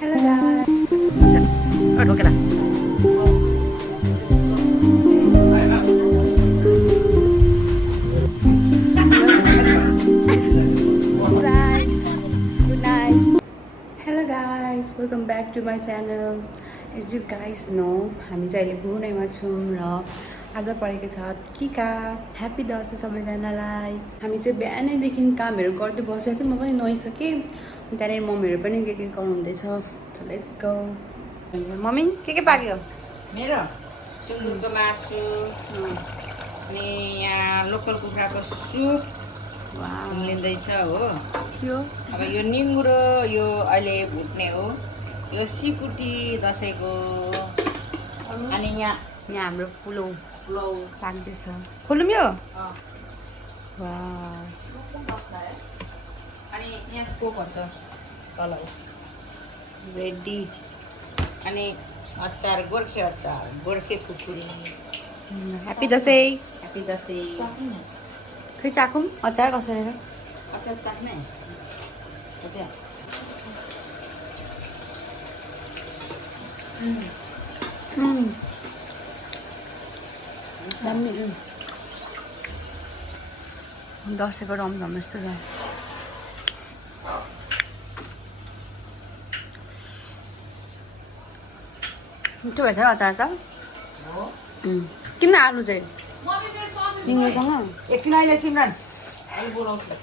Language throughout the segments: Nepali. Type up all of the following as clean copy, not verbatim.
Hello guys. Okay lah. Bye. Good night. Hello guys. Welcome back to my channel. As you guys know, हामी चाहिँ अहिले बुनाइमा छौँ र आज परेको छ टिका। ह्याप्पी दसैँ सबैजनालाई। हामी चाहिँ बिहानैदेखि कामहरू गर्दै बसेको थियौँ। म पनि नुहाइसकेँ। त्यहाँनिर मम्मीहरू पनि के गर्नुहुँदैछ। Let's go. मम्मी के पाक्यो? मेरो सुँगुरको मासु अनि यहाँ लोकल कुखुराको सुप लिँदैछ हो। यो अब यो निङ्गुरो यो अहिले भुट्ने हो। यो सिकुटी दसैँको अनि यहाँ हाम्रो पुलाउ पुलाउ पाक्दैछ। खोलौँ यो? अनि यहाँ कोकहरू छ तल रेडी। अनि अचार गोर्खे अचार गोर्खे खुकुरी। ह्याप्पी दसैँ। ह्याप्पी दसैँ। खै चाकुम अचार कसरी? अचार चाख्ने दामी। दसैँको रमझम यस्तो छ। मिठो भएछ अचार त। किन आलु चाहिँ निङ्गोसँग? एकछिन अहिले सिमरन अहिले बोलाउँछु।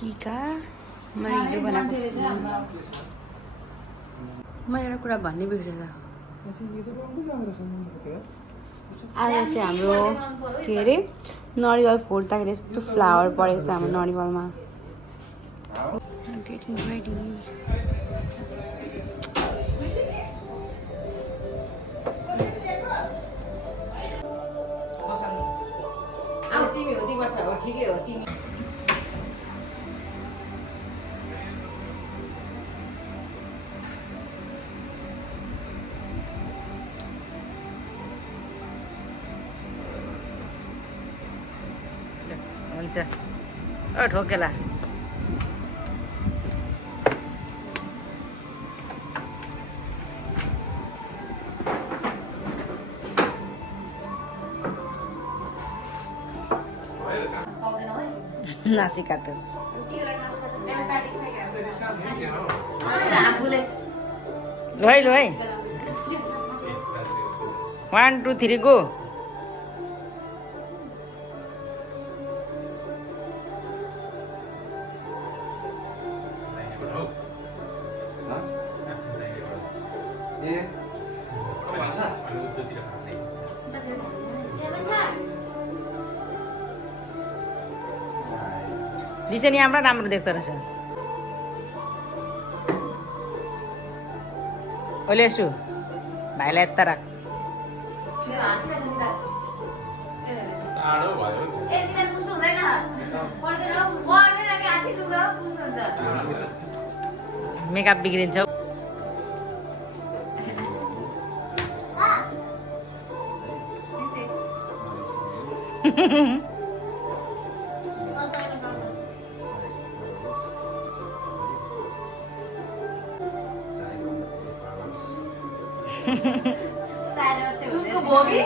टिका मैले हिजो बनाएको। म एउटा कुरा भन्नै बिर्सेछ। आज चाहिँ हाम्रो के अरे नरिवल फोड्दाखेरि यस्तो फ्लावर परेको छ हाम्रो नरिवलमा। Getting ready. तिमी हो दिवस हो ठिकै हो तिमी हुन्छ ओ ठोकेला नासिका त लो है 1 2 3 गो। डिजाइन यहाँ राम्रो देख्दो रहेछ। ओले यसो भाइलाई यता राख। मेकअप बिग्रिन्छ। सुनको भोगी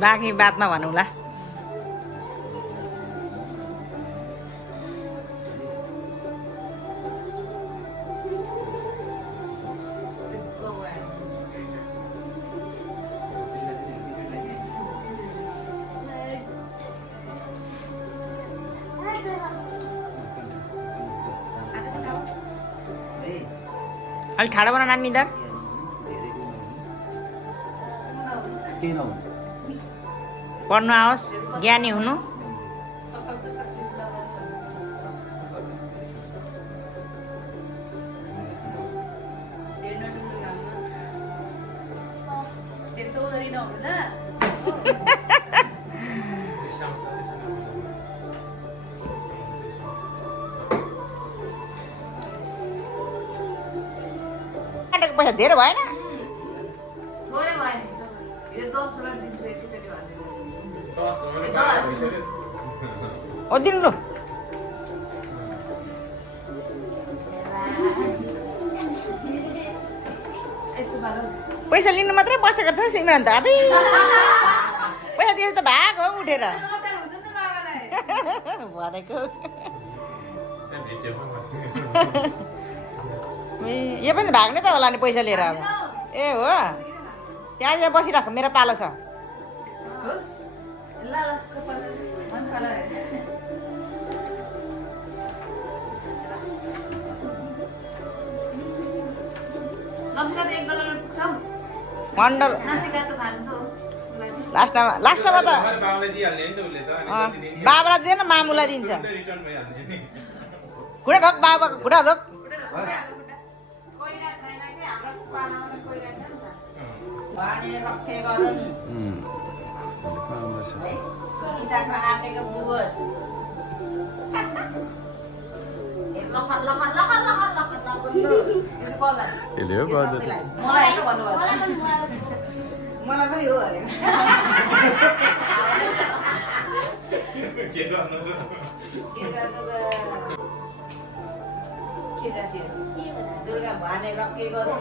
बाँकी बादमा भनौँला। अलि ठाडो बना नानी दार पढ्नु आओस् ज्ञानी हुनु। पैसा धेरै भएन थोरै भयो नि यो 10 रुपैयाँ दिन्छु एकैचोटि भनेर 10 दिनु लु यसको बालो पैसा लिनु मात्रै बसेको छ सिमरन त अबे पैसा दिएपछि त भाग हो उठेर होटल हुन्छ नि त बाबालाई भनेको यो पनि भाग्ने त होला नि पैसा लिएर अब ए हो त्यहाँ बसिराख मेरो पालो छ हो ल ल कपाल मन पाला लम्का त एक डलर पुग्छ मण्डल साँच्चै गातो खानु त हो लास्टमा त बाबालाई दिएन मामुलाई दिन्छ खुडा ढोक बाबाको खुडा ढोक मलाई पनि हो अरे दुर्गा भने के गर्नु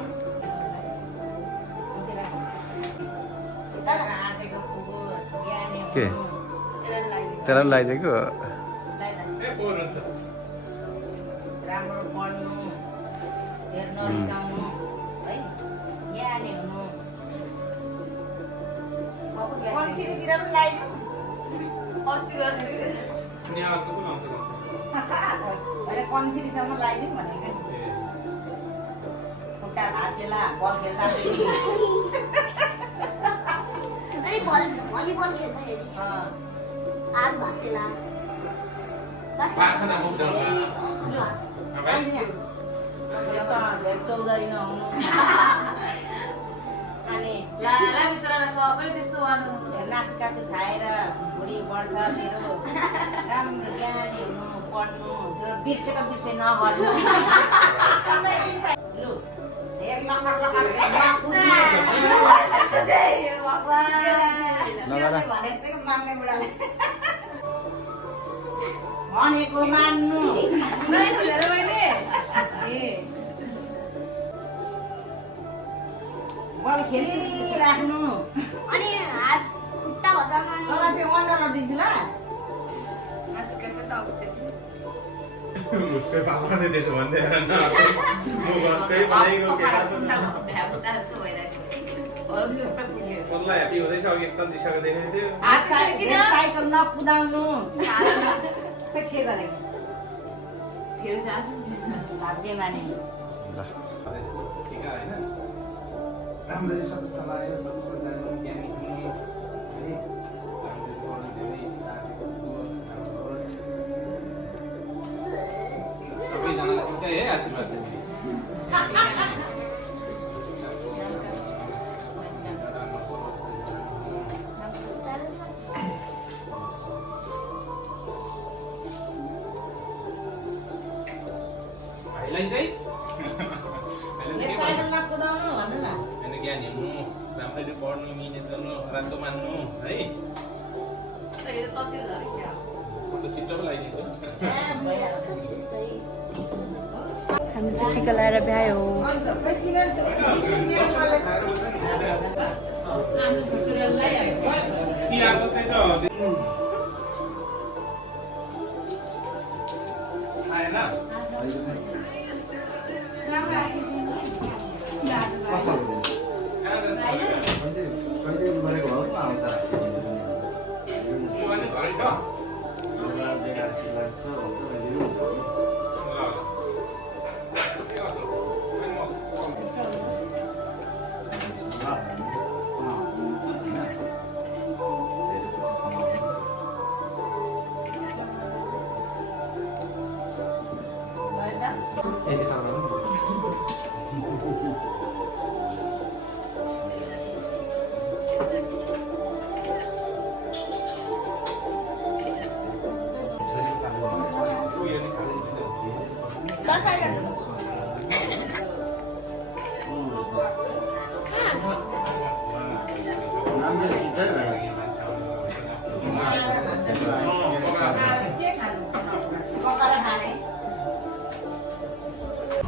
के तेरा लगाइदिएको राम्रो पढ्नु धेर नरिसाउनु है ज्ञानी हुनु कन्सिलतिर पनि लगाइदिउँ अस्ति गर्छु अहिले कन्सिलसम्म लगाइदिउँ भनेको नि खुट्टा भाँचेला बल खेल्दाखेरि भलिबल खेल्दाखेरि हात भाँचेला चौधरी नहुनु अनि लाला बिचरालाई सबैले त्यस्तो गर्नु नास्कातु खाएर भुँडी बढ्छ तेरो राम्रो ज्ञानी हुनु पढ्नु त्यो बिर्सेको बिर्से नगर्नु लु धेर लखर लखर भने जस्तै माग्ने बुढाले भनेको मान्नु बल खेलिराख्नु अनि हात खुट्टा भजाउनु अनि तँलाई चाहिँ $1 दिन्छु ल उसकै पापा चाहिँ त्यसो भन्दै न म घरकै बनाइको मलाई ह्याप्पी हुँदैछ अघि एकदम रिसाएको देखेको थियो साइकल नकुदाउनु खै छे गरेको भाग्य माने राम्ररी सब सलायो सब सजायो ज्ञानी हुने है राम्ररी पढ्नु धेरै सबैजनालाई एउटै है आशीर्वाद चाहिँ भाइलाई चाहिँ साइकल नकुदाउनु भन्नु न ज्ञान हेर्नु राम्ररी पढ्नु मिहिनेत गर्नु राम्रो मान्नु है सिट पो लगाइदिन्छु हामी चाहिँ टिका लगाएर भ्यायो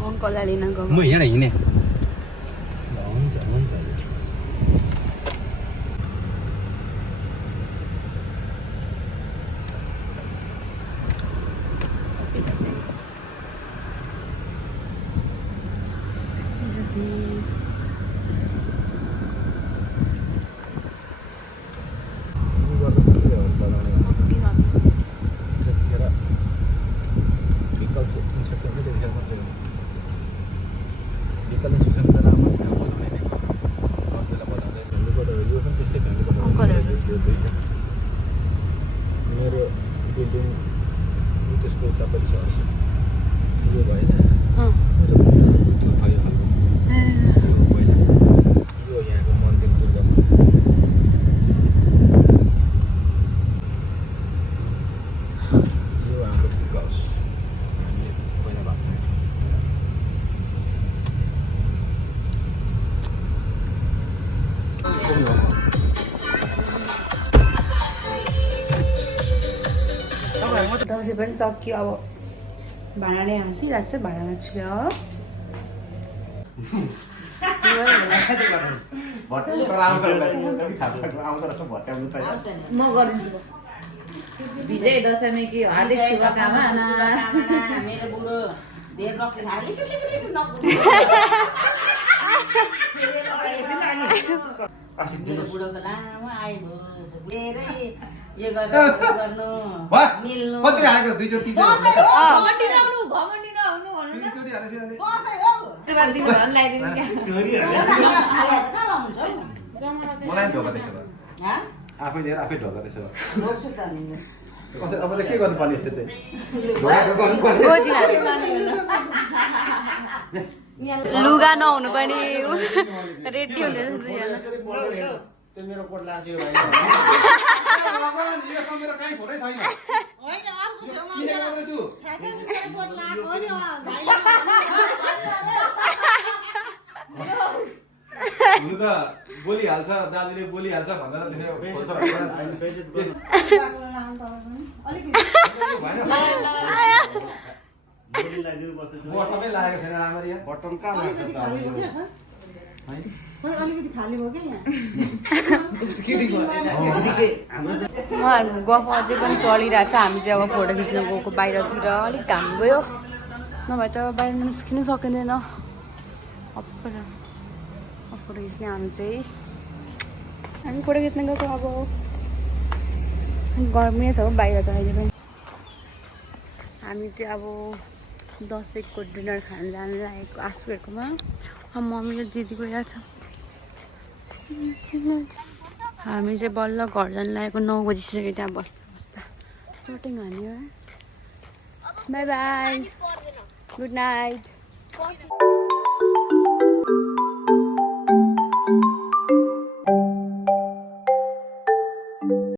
अङ्कललाई लिन गएको म यहाँ हिँडेँ हुन्छ मेरो बिल्डिङ त्यसको उतापट्टि छ यो भएन पहिला यो यहाँको मन्दिर दुर्गा यो हाम्रो हाउस हामीले पहिला भएको दसैँ पनि सक्यो अब भाँडाले हाँसिरहेको छ भाँडामा छु म गरिदिन्छु विजय दशमी की हार्दिक शुभकामना मेरो बुढो धेर रक्सी खाली मेरो बुढोको लामो आइभयो धेरै यो गर्नु मिल्नु आफै लिएर आफै ढोका त्यसो अब के गर्नुपर्ने यसो चाहिँ लुगा नहुनु पनि रेडी हुँदैन त्यो मेरो कोट लाग्यो हुनु त बोलिहाल्छ दाजुले बोलिहाल्छ भनेर बटमै लागेको छैन राम्ररी बटम कहाँ लाग्छ उहाँहरूको गफ अझै पनि चलिरहेको छ हामी चाहिँ अब फोटो खिच्न गएको बाहिरतिर अलिक घाम गयो नभए त बाहिर निस्किनु सकिँदैन अप्प छ फोटो खिच्ने हामी चाहिँ हामी फोटो खिच्न गएको अब गर्मी नै छ बाहिर त अहिले पनि हामी चाहिँ अब दसैँको डिनर खान जानु लागेको आसुहरूकोमा मम्मी र दिदी गइरहेछ हामी चाहिँ बल्ल घर जानु लागेको 9 बजिसक्यो त्यहाँ बस्दा बस्दा चोटिङ हान्यो बाई बाई गुड नाइट